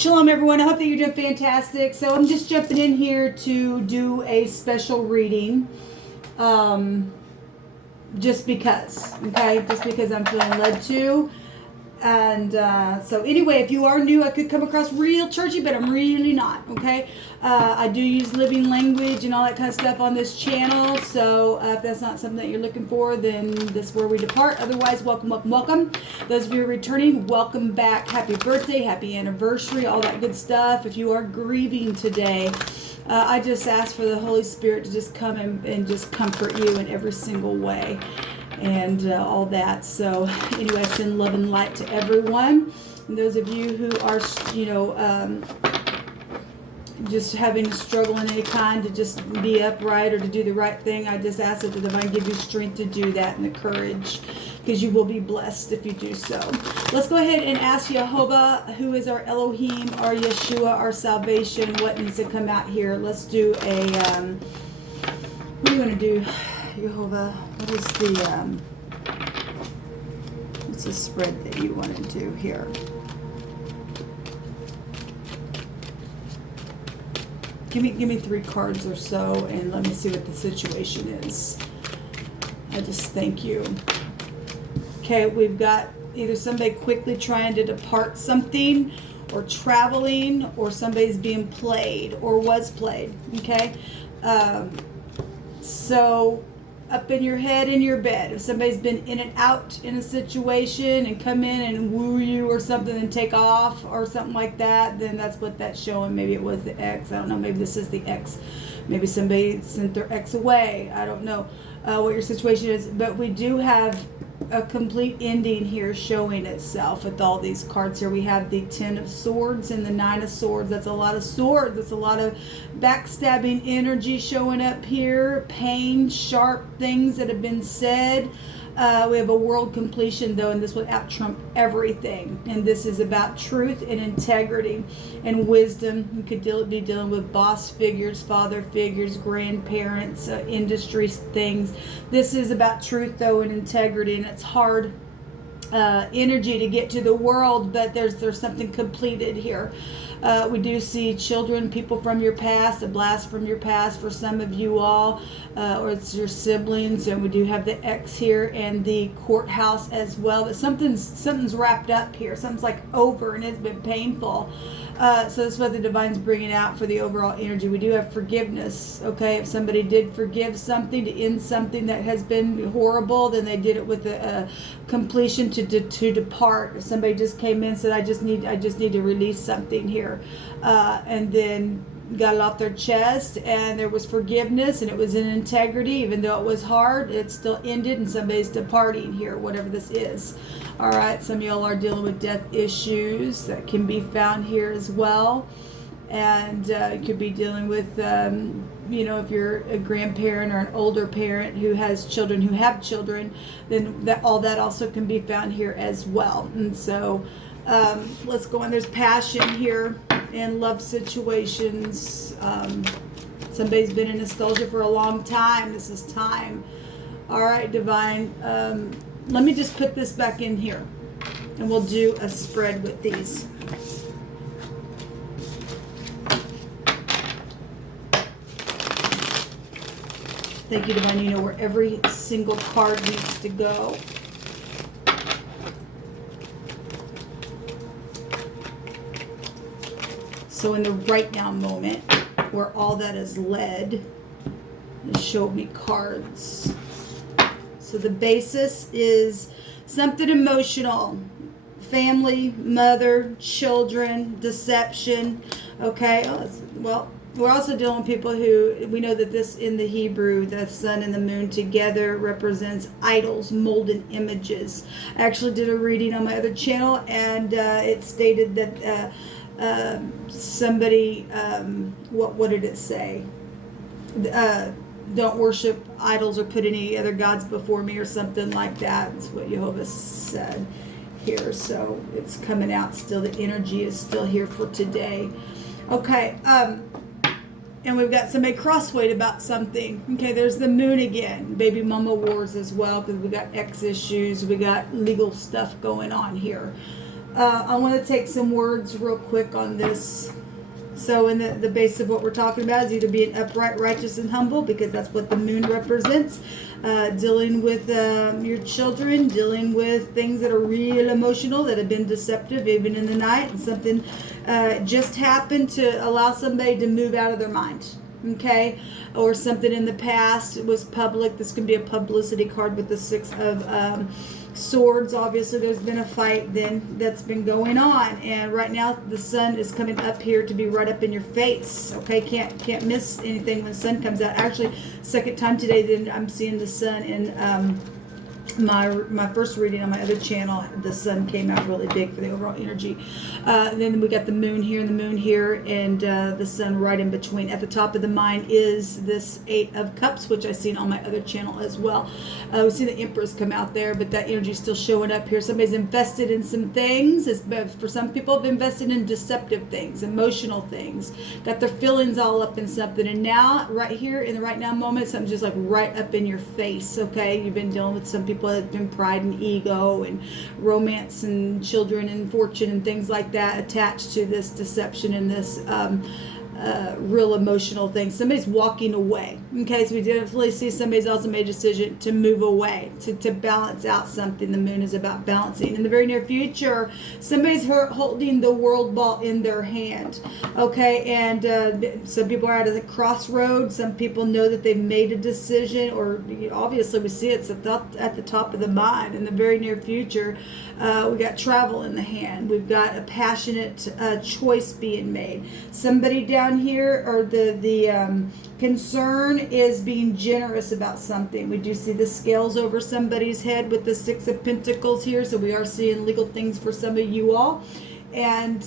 Shalom, everyone. I hope that you're doing fantastic. So I'm just jumping in here to do a special reading, just because, okay? Just because I'm feeling led to. And so anyway, if you are new, I could come across real churchy, but I'm really not, okay? I do use living language and all that kind of stuff on this channel. So if that's not something that you're looking for, then this is where we depart. Otherwise, welcome, welcome, welcome. Those of you who are returning, welcome back. Happy birthday, happy anniversary, all that good stuff. If you are grieving today, I just ask for the Holy Spirit to just come and just comfort you in every single way. And all that. So anyway, send love and light to everyone. And those of you who are, just having a struggle in any kind to just be upright or to do the right thing, I just ask that the divine give you strength to do that and the courage, because you will be blessed if you do so. Let's go ahead and ask Jehovah, who is our Elohim, our Yeshua, our salvation, what needs to come out here. Let's do a, what do you want to do, Jehovah? What is the, what's the spread that you want to do here? Give me 3 cards or so, and let me see what the situation is. I just thank you. Okay, we've got either somebody quickly trying to depart something, or traveling, or somebody's being played, or was played, okay? So up in your head, in your bed, if somebody's been in and out in a situation and come in and woo you or something and take off or something like that, then that's what that's showing. Maybe it was the ex. I don't know. Maybe this is the ex. Maybe somebody sent their ex away. I don't know what your situation is, but we do have a complete ending here showing itself with all these cards here. We have the 10 of Swords and the 9 of Swords. That's a lot of swords. That's a lot of backstabbing energy showing up here. Pain, sharp things that have been said. We have a world completion, though, and this would out-trump everything. And this is about truth and integrity and wisdom. You could be dealing with boss figures, father figures, grandparents, industry things. This is about truth, though, and integrity, and it's hard energy to get to the world, but there's something completed here. We do see children, people from your past, a blast from your past for some of you all, or it's your siblings, and we do have the ex here and the courthouse as well. But something's wrapped up here. Something's like over, and it's been painful. So that's what the divine's bringing out for the overall energy. We do have forgiveness, okay? If somebody did forgive something to end something that has been horrible, then they did it with a completion to depart. If somebody just came in and said, I just need to release something here, and then got it off their chest, and there was forgiveness, and it was in integrity, even though it was hard, it still ended, and somebody's departing here, whatever this is. All right, some of y'all are dealing with death issues that can be found here as well, and you could be dealing with, if you're a grandparent or an older parent who has children who have children, then all that also can be found here as well. And so let's go on. There's passion here in love situations. Somebody's been in nostalgia for a long time. This is time. All right, divine. Let me just put this back in here, and we'll do a spread with these. Thank you, divine. You know where every single card needs to go. So in the right now moment, where all that is led, it showed me cards. So the basis is something emotional. Family, mother, children, deception. Okay, well, we're also dealing with people who, we know that this in the Hebrew, the sun and the moon together represents idols, molded images. I actually did a reading on my other channel, and it stated that somebody, what did it say? Don't worship idols or put any other gods before me or something like that. That's what Jehovah said here. So it's coming out still. The energy is still here for today. Okay. And we've got somebody crosswayed about something. Okay, there's the moon again. Baby mama wars as well, because we got ex issues. We got legal stuff going on here. I want to take some words real quick on this. So in the base of what we're talking about is either being upright, righteous, and humble, because that's what the moon represents. Dealing with your children, dealing with things that are real emotional, that have been deceptive even in the night, and something just happened to allow somebody to move out of their mind. Okay, or something in the past was public. This could be a publicity card with the Six of Swords. Obviously there's been a fight then that's been going on, and right now the sun is coming up here to be right up in your face. Okay, can't miss anything when the sun comes out. Actually, second time today that I'm seeing the sun in my first reading on my other channel, the sun came out really big for the overall energy. Then we got the moon here and the moon here, and the sun right in between. At the top of the mind is this Eight of Cups, which I've seen on my other channel as well. We see the Empress come out there, but that energy is still showing up here. Somebody's invested in some things. For some people, have invested in deceptive things, emotional things, got their feelings all up in something, and now right here in the right now moment, something's just like right up in your face. Okay, you've been dealing with some people that have been pride and ego and romance and children and fortune and things like that attached to this deception and this real emotional thing. Somebody's walking away. Okay, so we definitely see somebody's also made a decision to move away, to balance out something. The moon is about balancing. In the very near future, somebody's holding the world ball in their hand. Okay, and some people are at a crossroads. Some people know that they've made a decision, or obviously we see it's at the top of the mind. In the very near future, we got travel in the hand. We've got a passionate choice being made. Somebody down here, or the concern is being generous about something. We do see the scales over somebody's head with the Six of Pentacles here, so we are seeing legal things for some of you all, and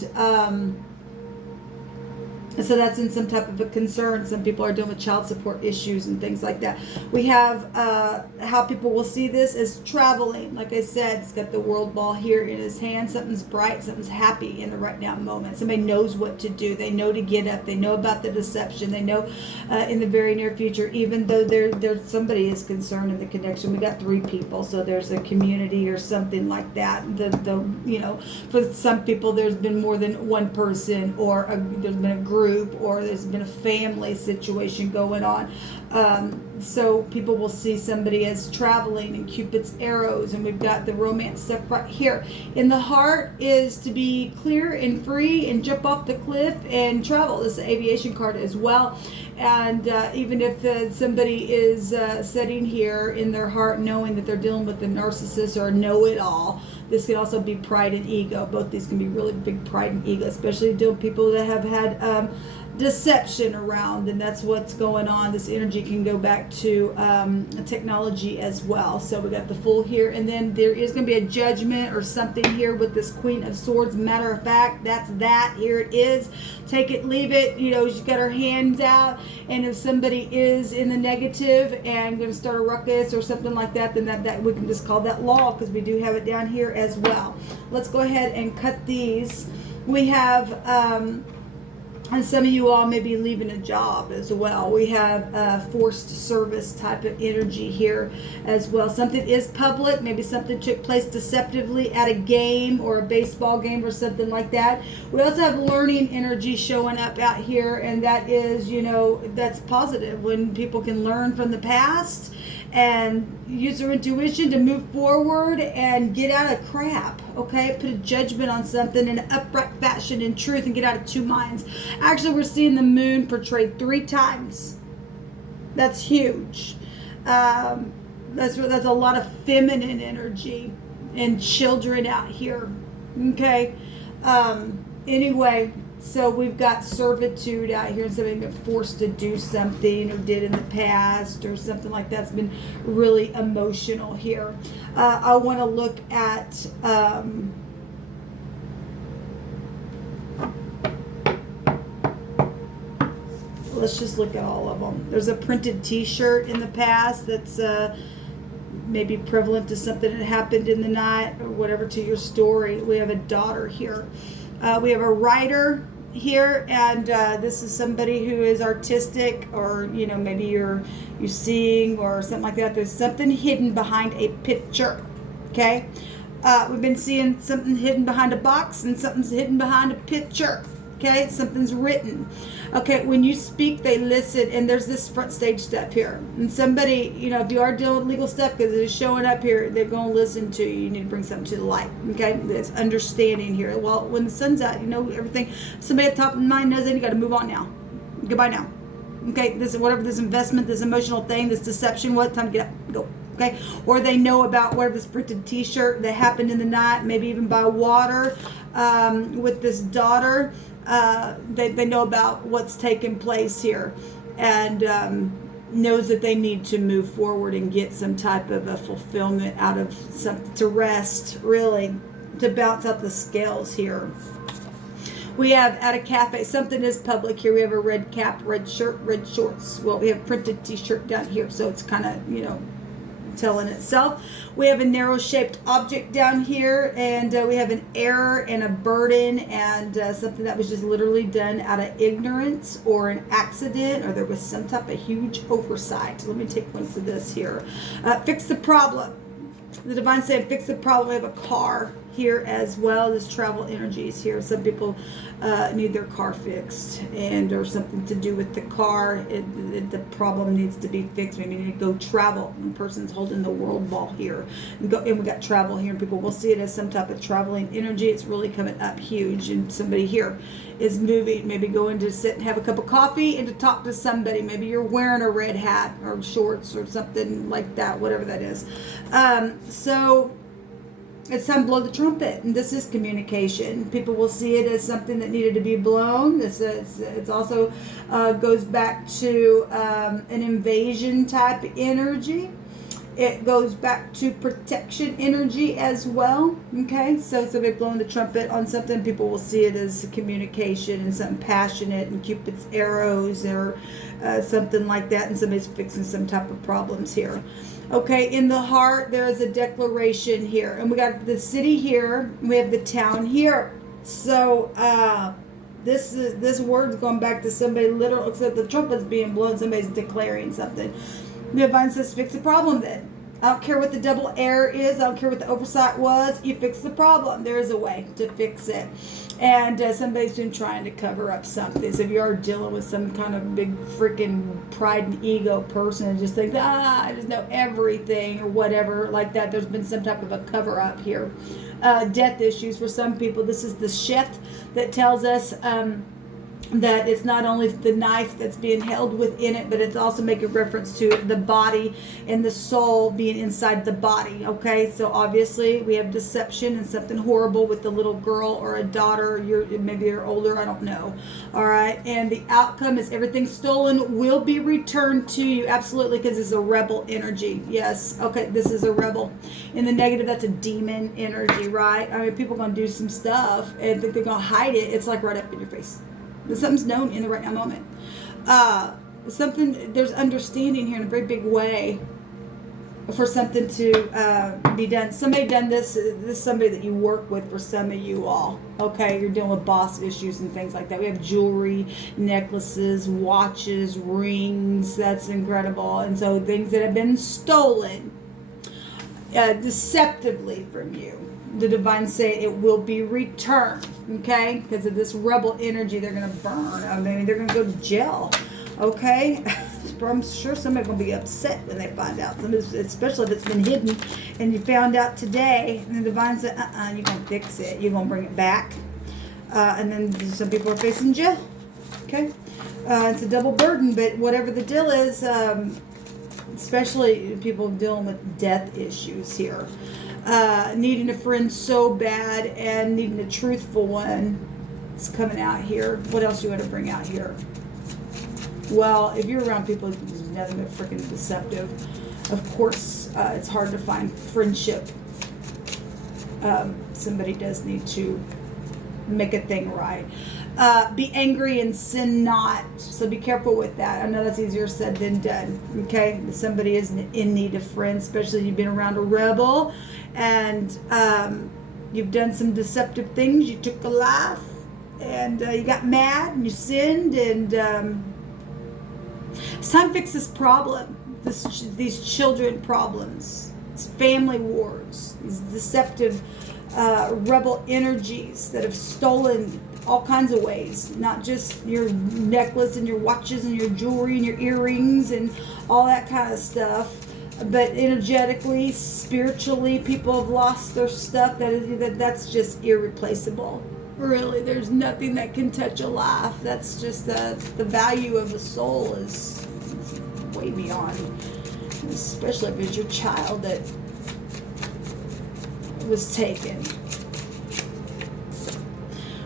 so that's in some type of a concern. Some people are dealing with child support issues and things like that. We have how people will see this as traveling. Like I said, it's got the world ball here in his hand. Something's bright, something's happy in the right now moment. Somebody knows what to do. They know to get up. They know about the deception. They know in the very near future, even though there's somebody is concerned in the connection. We got 3 people, so there's a community or something like that. For some people, there's been more than one person, or there's been a group, or there's been a family situation going on. So people will see somebody as traveling, and Cupid's arrows, and we've got the romance stuff right here. In the heart is to be clear and free and jump off the cliff and travel. This is an aviation card as well. And even if somebody is sitting here in their heart knowing that they're dealing with a narcissist or a know-it-all, this can also be pride and ego. Both these can be really big pride and ego, especially dealing with people that have had deception around, and that's what's going on. This energy can go back to technology as well. So we got the Fool here, and then there is going to be a judgment or something here with this Queen of Swords. Matter of fact, that's that. Here it is. Take it, leave it. She's got her hands out, and if somebody is in the negative and going to start a ruckus or something like that, then that we can just call that law, because we do have it down here as well. Let's go ahead and cut these. We have and some of you all may be leaving a job as well. We have forced service type of energy here as well. Something is public. Maybe something took place deceptively at a game or a baseball game or something like that. We also have learning energy showing up out here, and that is, that's positive when people can learn from the past and use their intuition to move forward and get out of crap. Okay, put a judgment on something in an upright fashion in truth and get out of 2 minds. Actually, we're seeing the moon portrayed 3 times. That's huge. That's a lot of feminine energy and children out here. Okay. Anyway, so we've got servitude out here, and somebody been forced to do something or did in the past or something like that's been really emotional here. I want to look at let's just look at all of them. There's a printed t-shirt in the past that's maybe prevalent to something that happened in the night or whatever to your story. We have a daughter here. We have a writer here, and this is somebody who is artistic, or maybe you sing or something like that. There's something hidden behind a picture. Okay, We've been seeing something hidden behind a box and something's hidden behind a picture. Okay, something's written. Okay, when you speak, they listen, and there's this front stage stuff here. And somebody, if you are dealing with legal stuff, because it is showing up here, they're going to listen to you. You need to bring something to the light. Okay, there's understanding here. Well, when the sun's out, everything. Somebody at the top of the mind knows that you got to move on now. Goodbye now. Okay, whatever this investment, this emotional thing, this deception, time to get up, go. Okay, or they know about whatever this printed T-shirt that happened in the night, maybe even by water, with this daughter. They know about what's taking place here, and knows that they need to move forward and get some type of a fulfillment out of something, to rest, really, to bounce out the scales here. We have at a cafe, something is public here. We have a red cap, red shirt, red shorts. Well, we have printed T-shirt down here, so it's kind of, telling itself. We have a narrow shaped object down here, and we have an error and a burden and something that was just literally done out of ignorance or an accident, or there was some type of huge oversight. Let me take one for this here. Fix the problem. The divine said, fix the problem. We have a car here as well. There's travel energies here. Some people need their car fixed, or something to do with the car. The problem needs to be fixed. Maybe you need to go travel. One person's holding the world ball here, and we got travel here, and people will see it as some type of traveling energy. It's really coming up huge, and somebody here is moving, maybe going to sit and have a cup of coffee and to talk to somebody. Maybe you're wearing a red hat or shorts or something like that, whatever that is. So it's time to blow the trumpet, and this is communication. People will see it as something that needed to be blown. It's also goes back to an invasion type energy. It goes back to protection energy as well. Okay, so somebody blowing the trumpet on something, people will see it as communication and something passionate and Cupid's arrows or something like that, and somebody's fixing some type of problems here. Okay, in the heart, there is a declaration here, and we got the city here, we have the town here. So this word's going back to somebody literal, except the trumpet's being blown, somebody's declaring something. The divine says, fix the problem then. I don't care what the double error is. I don't care what the oversight was. You fix the problem. There is a way to fix it. And somebody's been trying to cover up something. So if you are dealing with some kind of big freaking pride and ego person and just think, I just know everything or whatever like that, there's been some type of a cover up here. Death issues for some people. This is the shift that tells us that it's not only the knife that's being held within it, but it's also making reference to the body and the soul being inside the body. Okay, so obviously we have deception and something horrible with the little girl or a daughter. Maybe you're older, I don't know. All right, and the outcome is everything stolen will be returned to you. Absolutely, because it's a rebel energy. Yes, okay, this is a rebel. In the negative, that's a demon energy, right? I mean, people are going to do some stuff and think they're going to hide it. It's like right up in your face. Something's known in the right now moment. There's understanding here in a very big way for something to be done. Somebody done this. This is somebody that you work with for some of you all. Okay, you're dealing with boss issues and things like that. We have jewelry, necklaces, watches, rings. That's incredible. And so things that have been stolen deceptively from you. The divine say it will be returned, okay? Because of this rebel energy, they're going to burn. I mean, they're going to go to jail, okay? I'm sure somebody's going to be upset when they find out, especially if it's been hidden and you found out today. And the divine said, you're going to fix it. You're going to bring it back. And then some people are facing jail, okay? It's a double burden, but whatever the deal is, especially people dealing with death issues here. Needing a friend so bad and needing a truthful one. It's coming out here. What else you want to bring out here? Well, if you're around people who's nothing but freaking deceptive, of course, it's hard to find friendship. Somebody does need to make a thing right. Be angry and sin not. So be careful with that. I know that's easier said than done. Okay? Somebody is in need of friends, especially if you've been around a rebel and you've done some deceptive things. You took a life and you got mad and you sinned, and it's time to fix this problem. These children problems. It's family wars, these deceptive rebel energies that have stolen all kinds of ways, not just your necklace and your watches and your jewelry and your earrings and all that kind of stuff, but energetically, spiritually, people have lost their stuff. That's just irreplaceable. Really, there's nothing that can touch a life. That's just the value of a soul is way beyond, especially if it's your child that was taken.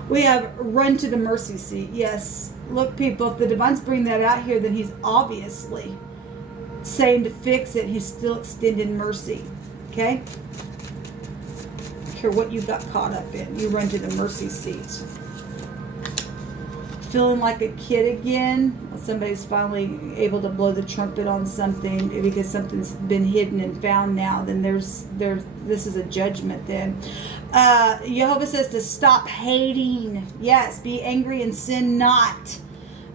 We have run to the mercy seat. Yes. Look, people, if the divine's bringing that out here, then he's obviously saying to fix it. He's still extending mercy. Okay? I don't care what you got caught up in. You run to the mercy seat. Feeling like a kid again. Somebody's finally able to blow the trumpet on something because something's been hidden and found now. Then this is a judgment then. Jehovah says to stop hating. Yes, be angry and sin not.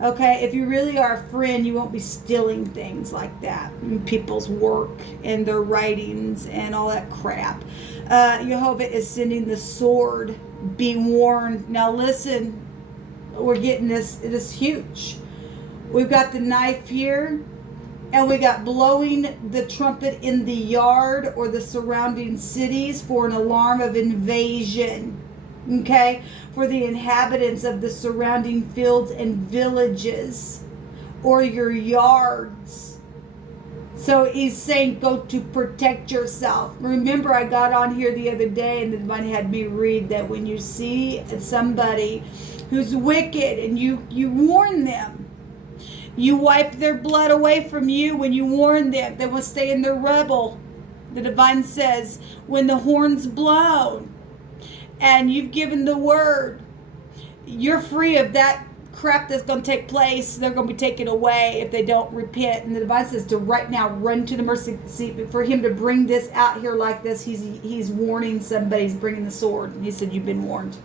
Okay, if you really are a friend, you won't be stealing things like that. People's work and their writings and all that crap. Jehovah is sending the sword. Be warned. Now listen, we're getting this huge. We've got the knife here, and we got blowing the trumpet in the yard or the surrounding cities for an alarm of invasion. Okay? For the inhabitants of the surrounding fields and villages or your yards. So he's saying go to protect yourself. Remember, I got on here the other day and the divine had me read that when you see somebody who's wicked and you warn them, you wipe their blood away from you when you warn them. They will stay in their rebel. The divine says, when the horn's blown and you've given the word, you're free of that crap that's going to take place. They're going to be taken away if they don't repent. And the divine says to right now run to the mercy seat. But for him to bring this out here like this, he's warning somebody. He's bringing the sword. And he said, you've been warned.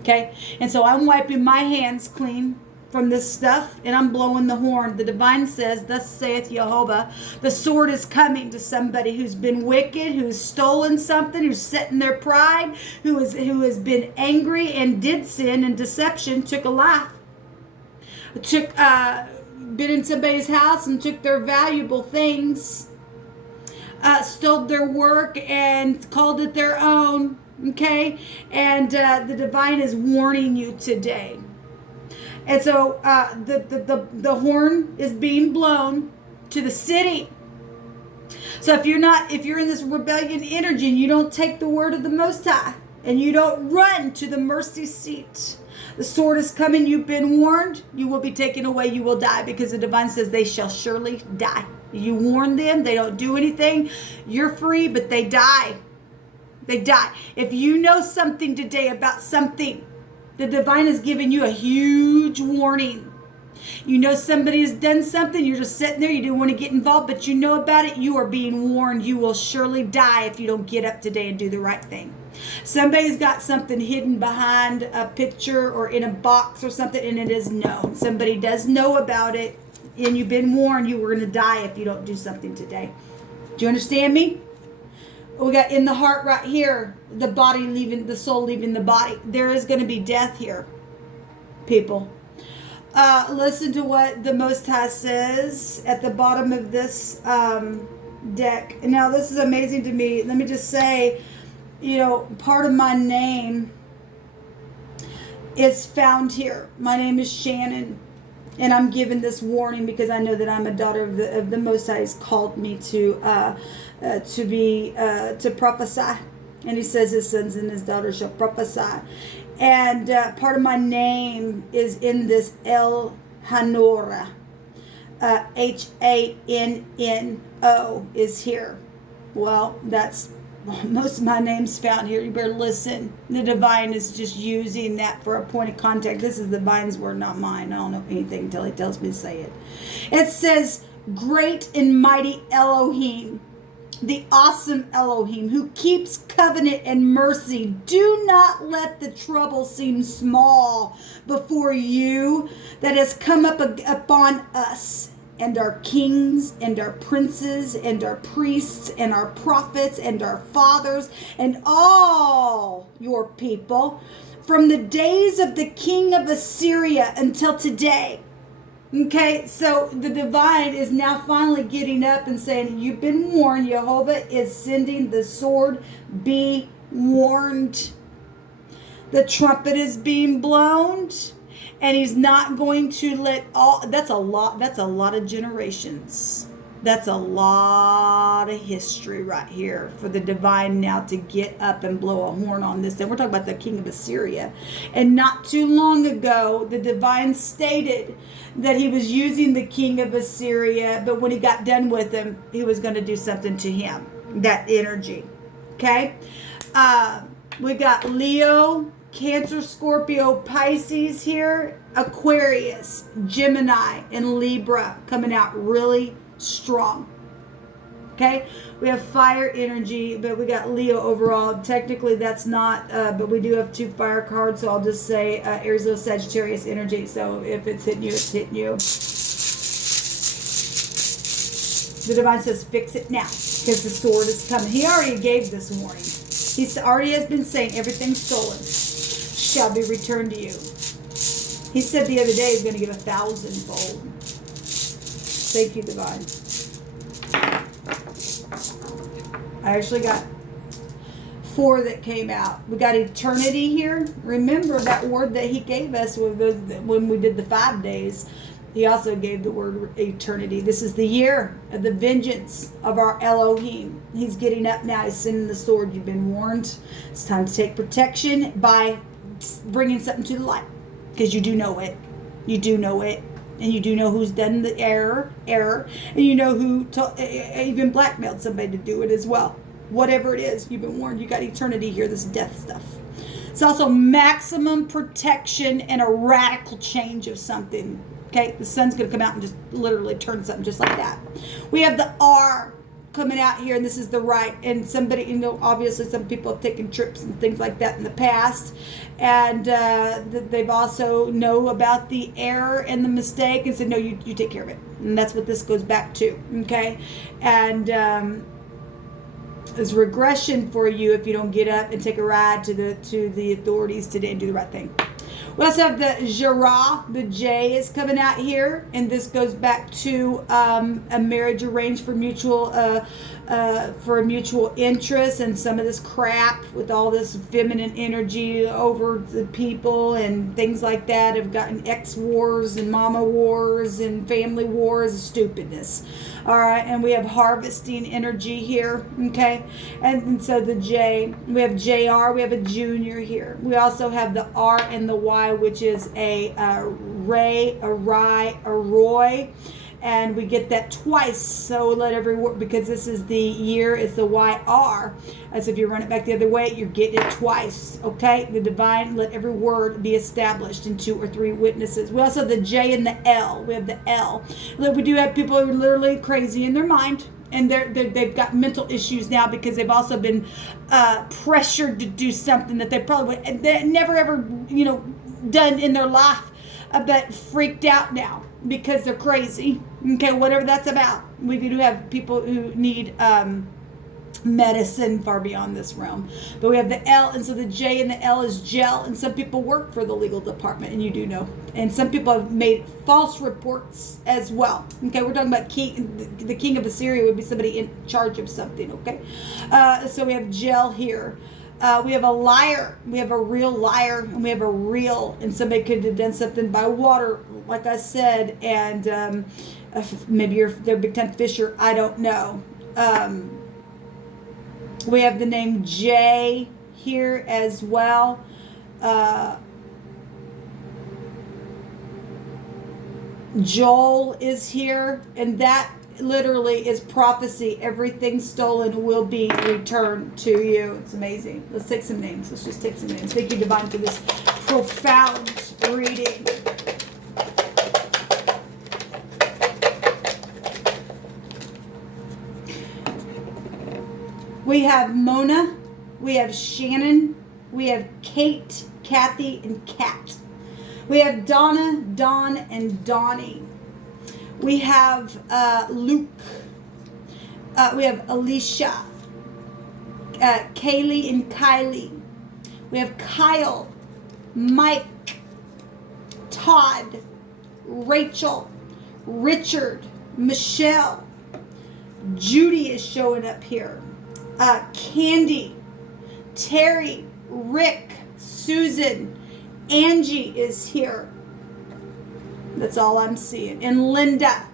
Okay? And so I'm wiping my hands clean from this stuff, and I'm blowing the horn. The divine says, thus saith Jehovah, the sword is coming to somebody who's been wicked, who's stolen something, who's set in their pride, who has been angry and did sin and deception, took a life, been in somebody's house and took their valuable things, stole their work and called it their own. Okay, and the divine is warning you today. And so the horn is being blown to the city. So if you're in this rebellion energy and you don't take the word of the Most High and you don't run to the mercy seat, the sword is coming. You've been warned. You will be taken away. You will die, because the divine says they shall surely die. You warn them. They don't do anything. You're free, but they die. They die. If you know something today about something, the divine has given you a huge warning. You know somebody has done something, you're just sitting there, you didn't want to get involved, but you know about it, you are being warned. You will surely die if you don't get up today and do the right thing. Somebody's got something hidden behind a picture or in a box or something, and it is known. Somebody does know about it, and you've been warned you were going to die if you don't do something today. Do you understand me? We got in the heart right here, the body leaving, the soul leaving the body. There is going to be death here, people. Listen to what the Most High says at the bottom of this deck. Now, this is amazing to me. Let me just say, part of my name is found here. My name is Shannon. And I'm given this warning because I know that I'm a daughter of the Most High. He's called me to prophesy, and He says His sons and His daughters shall prophesy. And part of my name is in this El Hanora, Hanno is here. Well, that's most of my name's found here. You better listen. The divine is just using that for a point of contact. This is the divine's word, not mine. I don't know anything until he tells me to say it. It says, great and mighty Elohim, the awesome Elohim, who keeps covenant and mercy. Do not let the trouble seem small before you that has come upon us. and our kings and our princes and our priests and our prophets and our fathers and all your people from the days of the king of Assyria until today. Okay, so the divine is now finally getting up and saying, you've been warned. Jehovah is sending the sword. Be warned. The trumpet is being blown, and he's not going to let all, that's a lot of generations. That's a lot of history right here for the divine now to get up and blow a horn on this. And we're talking about the king of Assyria. And not too long ago, the divine stated that he was using the king of Assyria, but when he got done with him, he was going to do something to him. That energy. Okay? We got Leo, Cancer, Scorpio, Pisces here, Aquarius, Gemini, and Libra coming out really strong. Okay, we have fire energy, but we got Leo overall. Technically that's not, but we do have 2 fire cards, so I'll just say Aries, Leo, Sagittarius energy. So if it's hitting you, it's hitting you. The divine says fix it now, because the sword is coming. He already gave this warning. He already has been saying everything stolen shall be returned to you. He said the other day he's going to give 1,000-fold. Thank you, divine. I actually got 4 that came out. We got eternity here. Remember that word that he gave us when we did the 5 days. He also gave the word eternity. This is the year of the vengeance of our Elohim. He's getting up now. He's sending the sword. You've been warned. It's time to take protection by bringing something to the light, because you do know it. You do know it. And you do know who's done the error, and you know who even blackmailed somebody to do it as well. Whatever it is, you've been warned. You got eternity here, this death stuff. It's also maximum protection and a radical change of something. Okay, the sun's going to come out and just literally turn something just like that. We have the R coming out here, and this is the right. And somebody, obviously some people have taken trips and things like that in the past, and they've also know about the error and the mistake and said, no, you take care of it. And that's what this goes back to. Okay, and there's regression for you if you don't get up and take a ride to the authorities today and do the right thing. We also have the Jara, the J is coming out here, and this goes back to a marriage arranged for mutual interest, and some of this crap with all this feminine energy over the people and things like that have gotten ex wars and mama wars and family wars, stupidness. All right, and we have harvesting energy here, okay? And so the J, we have JR, we have a junior here. We also have the R and the Y, which is a Ray, a Rye, a Roy. And we get that twice, so let every word, because this is the year, it's the YR. As if you run it back the other way, you're getting it twice, okay? The divine, let every word be established in 2 or 3 witnesses. We also have the J and the L. We have the L. Look, we do have people who are literally crazy in their mind, and they've got mental issues now because they've also been pressured to do something that they probably never ever, done in their life, but freaked out now because they're crazy. Okay, whatever that's about. We do have people who need medicine far beyond this realm. But we have the L, and so the J and the L is gel, and some people work for the legal department, and you do know. And some people have made false reports as well. Okay, we're talking about the king of Assyria would be somebody in charge of something, okay? So we have gel here. We have a liar. We have a real liar, and we have a real, and somebody could have done something by water, like I said, and maybe they're a big time fisher. I don't know. We have the name Jay here as well. Joel is here, and that literally is prophecy. Everything stolen will be returned to you. It's amazing. Let's take some names. Let's just take some names. Thank you, Divine, for this profound reading. We have Mona, we have Shannon, we have Kate, Kathy, and Kat. We have Donna, Dawn, and Donnie. We have Luke. We have Alicia, Kaylee and Kylie. We have Kyle, Mike, Todd, Rachel, Richard, Michelle. Judy is showing up here. Candy, Terry, Rick, Susan, Angie is here. That's all I'm seeing. And Linda.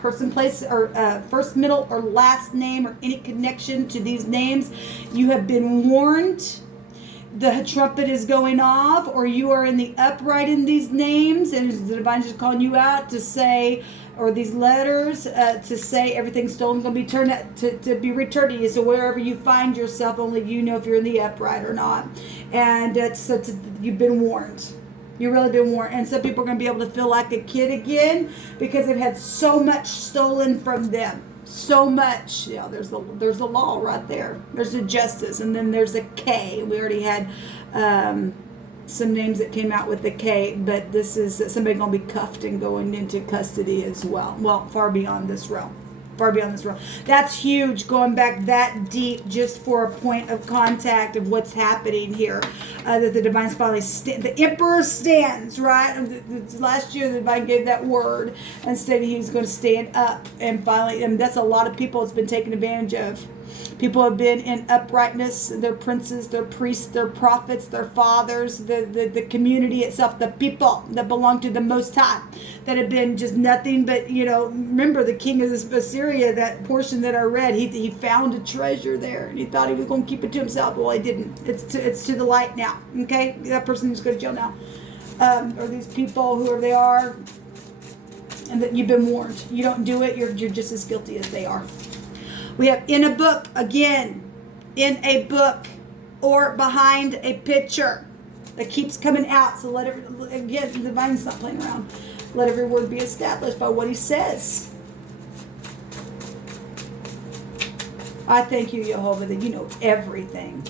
Person, place, or first, middle, or last name, or any connection to these names. You have been warned. The trumpet is going off, or you are in the upright in these names, and the divine just calling you out to say, or these letters to say everything stolen is going to be turned to be returned to you. So wherever you find yourself, only you know if you're in the upright or not. And you've been warned. You've really been warned. And some people are going to be able to feel like a kid again because they've had so much stolen from them. So much. Yeah, there's the law right there. There's the justice. And then there's a K. We already had some names that came out with the K. But this is somebody going to be cuffed and going into custody as well. Well, far beyond this realm. Far beyond this realm. That's huge, going back that deep just for a point of contact of what's happening here. That the divine's finally, the emperor stands, right? Last year the divine gave that word and said he was going to stand up. And finally, and that's a lot of people it's been taken advantage of. People have been in uprightness. They're princes, they're priests, they're prophets, they're fathers, the community itself, the people that belong to the Most High, that have been just nothing but, remember the king of Assyria, that portion that I read, he found a treasure there, and he thought he was going to keep it to himself. Well, he didn't. It's to the light now, okay? That person is going to jail now. Or these people, whoever they are, and that you've been warned. You don't do it, you're just as guilty as they are. We have in a book, again, in a book, or behind a picture that keeps coming out. So again, the divine's not playing around. Let every word be established by what he says. I thank you, Jehovah, that you know everything.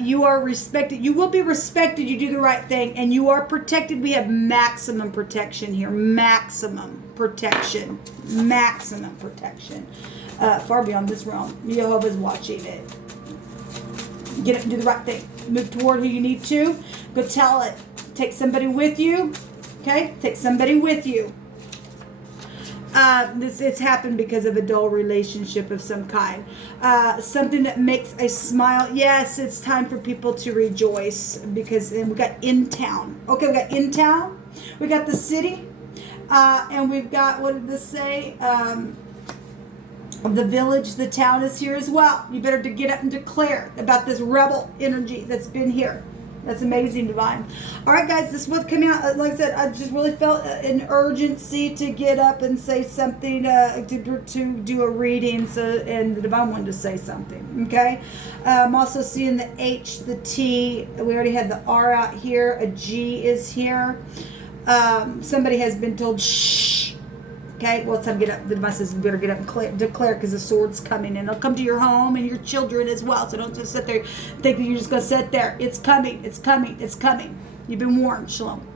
You are respected. You will be respected. You do the right thing, and you are protected. We have maximum protection here. Maximum protection. Maximum protection. Far beyond this realm. Jehovah's watching it. Get up and do the right thing. Move toward who you need to. Go tell it. Take somebody with you. Okay? Take somebody with you. It's happened because of a dull relationship of some kind. Something that makes a smile. Yes, it's time for people to rejoice because we got in town. Okay, we got in town. We got the city. And we've got, what did this say? The village, the town is here as well. You better to get up and declare about this rebel energy that's been here. That's amazing, divine. All right, guys, this was coming out. Like I said, I just really felt an urgency to get up and say something, to do a reading. And the divine wanted to say something. Okay. I'm also seeing the H, the T. We already had the R out here. A G is here. Somebody has been told shh. Okay, well, it's time to get up. The divine says you better get up and declare because the sword's coming, and it'll come to your home and your children as well. So don't just sit there think that you're just going to sit there. It's coming. It's coming. It's coming. You've been warned. Shalom.